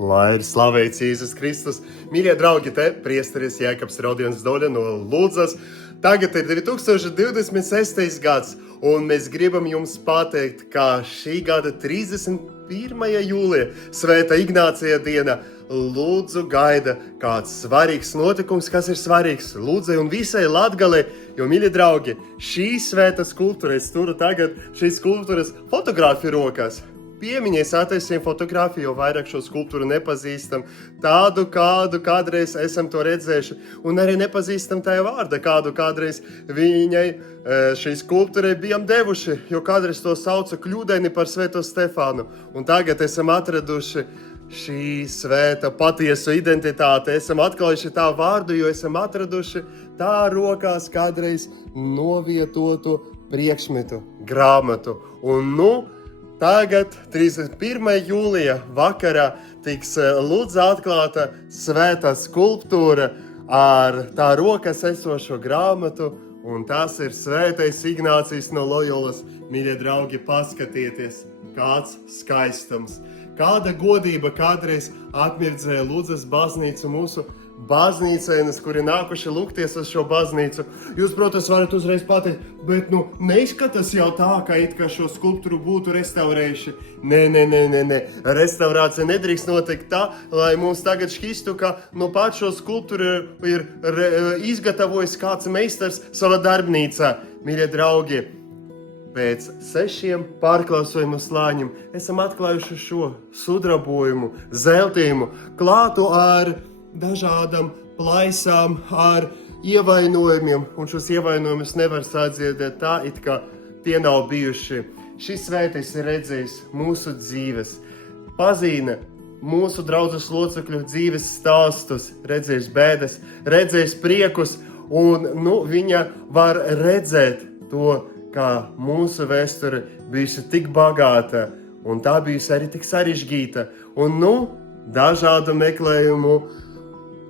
Lai ir slavēts Jēzus Kristus. Mīļie draugi, te priesteris Jēkabs Rodions Doļa no Ludzas. Tagad ir 2026. gads, un mēs gribam jums pateikt, ka šī gada 31. jūlija, Svētā Ignācija diena, Ludzu gaida kāds svarīgs notikums, kas ir svarīgs Ludzai un visai Latgalei. Jo, mīļie draugi, šī svēta skulptūra, es turu tagad šīs skulptūras fotogrāfiju rokās. Piemiņai attaisījām fotografiju, jo vairāk šo skulptūru nepazīstam, tādu, kādu kādreiz esam to redzējuši, un arī nepazīstam tajā vārda, kādu kādreiz viņai šī skulptūrai bijām devuši, jo kādreiz to sauca kļūdaini par Svēto Stefānu, un tagad esam atraduši šī svēta patiesu identitāti, esam atklājuši tā vārdu, jo esam atraduši tā rokās kādreiz novietotu priekšmetu, grāmatu, un tagad, 31. jūlija vakarā, tiks Ludzā atklāta svētā skulptūra ar tā rokas esošo grāmatu, un tas ir Svētais Ignācijas no Lojolas. Mīļie draugi, paskatieties, kāds skaistums, kāda godība kādreiz atmirdzēja Ludzas baznīcu mūsu baznīcēnas, kuri nākuši lūgties uz šo baznīcu. Jūs, protams, varat uzreiz pateikt, bet neizskatās jau tā, ka it kā šo skulptūru būtu restaurējuši. Nē. Restaurācija nedrīkst notikt tā, lai mums tagad šķistu, ka pat šo skulptūru ir izgatavojis kāds meistars savā darbnīcā. Mīļie draugi, pēc 6 pārklāsojumu slāņiem esam atklājuši šo sudrabojumu, zeltījumu, klātu ar dažādām plaisām, ar ievainojumiem, un šos ievainojumus nevar sadziedēt tā, it kā tie nav bijuši. Šis svētais ir redzējis mūsu dzīves, pazina mūsu draudzes locekļu dzīves stāstus, redzējis bēdas, redzējis priekus, un viņa var redzēt to, kā mūsu vēsture bijusi tik bagāta, un tā bijusi arī tik sarežģīta, un dažādu meklējumu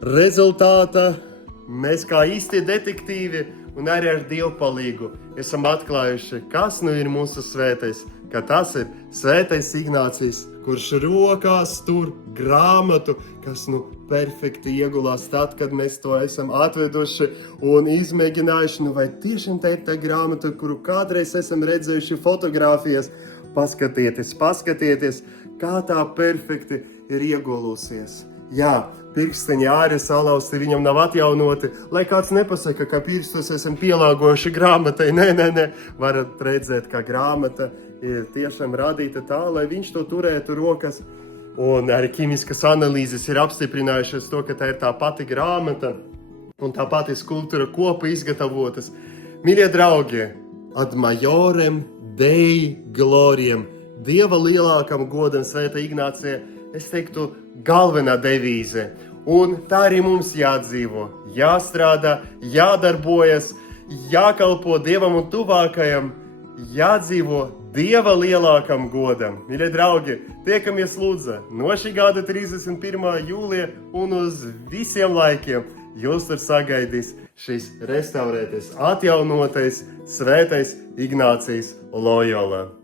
rezultātā mēs kā īstie detektīvi un arī ar Dievu palīgu esam atklājuši, kas ir mūsu svētais, ka tas ir Svētais Ignācijas, kurš rokās tur grāmatu, kas perfekti iegulās tad, kad mēs to esam atveduši un izmēģinājuši, vai tiešām tā ir tā grāmata, kuru kādreiz esam redzējuši fotogrāfijas. Paskatieties, kā tā perfekti ir iegulusies. Jā, pirksteņi āri salauzti, viņam nav atjaunoti, lai kāds nepasaka, ka pirkstus esam pielāgojuši grāmatai. Nē, varat redzēt, ka grāmata ir tiešām radīta tā, lai viņš to turētu rokas. Un arī ķīmiskas analīzes ir apstiprinājušas to, ka tā ir tā pati grāmata un tā pati skulptūra kopa izgatavotas. Mīļie draugi, ad majorem Dei gloriem, Dieva lielākam godam, Svētā Ignācija, es teiktu, galvenā devīze. Un tā arī mums jādzīvo, jāstrādā, jādarbojas, jākalpo Dievam un tuvākajam, jādzīvo Dieva lielākam godam. Mīļie draugi, tiekamies Ludzā no šī gada 31. jūlija un uz visiem laikiem. Jūs tur sagaidīs šis restaurētais, atjaunotais Svētais Ignācijas Lojola.